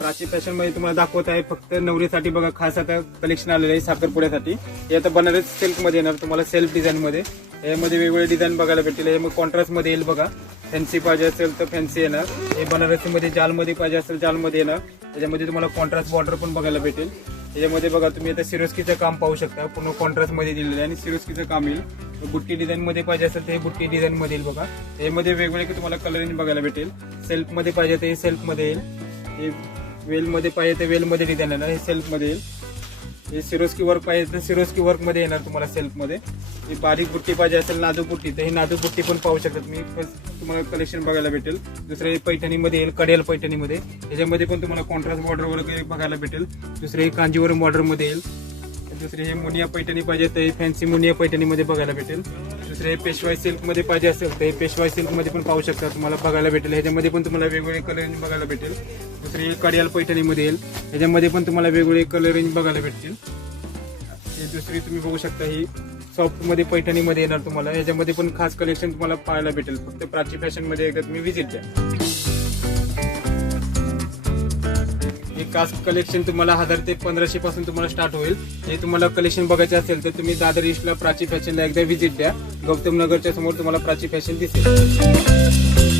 Prachi fashion मध्ये तुम्हाला दाखवत आहे फक्त नवरीसाठी बघा खास आता कलेक्शन आलेलं आहे साखरपुड्यासाठी. हे आता बनारस सिल्क मध्ये येणार तुम्हाला सेल्फ डिझाईन मध्ये. यामध्ये वेगवेगळे डिझाईन बघायला भेटेल. हे मग कॉन्ट्रास्ट मध्ये येईल बघा. फॅन्सी पाहिजे असेल तर फॅन्सी येणार. हे बनारसी मध्ये जाल मध्ये पाहिजे असेल जाल मध्ये येणार. त्याच्यामध्ये तुम्हाला कॉन्ट्रास्ट बॉर्डर पण बघायला भेटेल. त्याच्यामध्ये बघा तुम्ही आता सिरोस्कीचं काम पाहू शकता. पूर्ण कॉन्ट्रास्ट मध्ये दिलेलं आहे आणि सिरोस्कीचं काम येईल. बुट्टी डिझाईन मध्ये पाहिजे असेल तर हे बुट्टी डिझाईन मध्ये येईल बघा. यामध्ये वेगवेगळे तुम्हाला कलरिंग बघायला भेटेल. सेल्फ मध्ये पाहिजे तर हे सेल्फ मध्ये येईल. हे वेल मध्ये पाहिजे तर वेल मध्ये डिझाईन येणार. हे सेल्फ मध्ये येईल. हे सिरोस्की वर्क पाहिजे तर सिरोस्की वर्क मध्ये येणार तुम्हाला सेल्फ मध्ये. ही बारीक बुट्टी पाहिजे असेल नाजूक बुट्टी तर ही नाजूक बुट्टी पण पाहू शकता तुम्ही. तुम्हाला कलेक्शन बघायला भेटेल. दुसरे पैठणी मध्ये येईल कडेल पैठणी मध्ये. याच्यामध्ये पण तुम्हाला कॉन्ट्रास्ट बॉर्डर वगैरे बघायला भेटेल. दुसरे कांजीवरम बॉर्डर मध्ये येईल. दुसरे हे मुनिया पैठणी पाहिजे तर हे फॅन्सी मुनिया पैठणी मध्ये बघायला भेटेल. दुसरे हे पेशवाई सिल्क मध्ये पाहिजे असेल तर हे पेशवाई सिल्क मध्ये पण पाहू शकता तुम्हाला बघायला भेटेल. ह्याच्यामध्ये पण तुम्हाला वेगवेगळे कलरिंग बघायला भेटेल. दुसरे हे कडियाल पैठणी मध्ये येईल. ह्याच्यामध्ये पण तुम्हाला वेगवेगळे कलरिंग बघायला भेटतील. हे दुसरी तुम्ही बघू शकता ही सॉफ्ट मध्ये पैठणी मध्ये येणार तुम्हाला. ह्याच्यामध्ये पण खास कलेक्शन तुम्हाला पाहायला भेटेल. फक्त प्राची फॅशन मध्ये एकदा तुम्ही व्हिजिट द्या. हे खास कलेक्शन तुम्हाला 1000 ते 1500 पासून तुम्हाला स्टार्ट होईल. हे तुम्हाला कलेक्शन बघायचे असेल तर तुम्ही दादर ईस्टला प्राची फॅशनला एकदा व्हिजिट द्या. गौतम नगरच्या समोर तुम्हाला प्राची फॅशन दिसेल.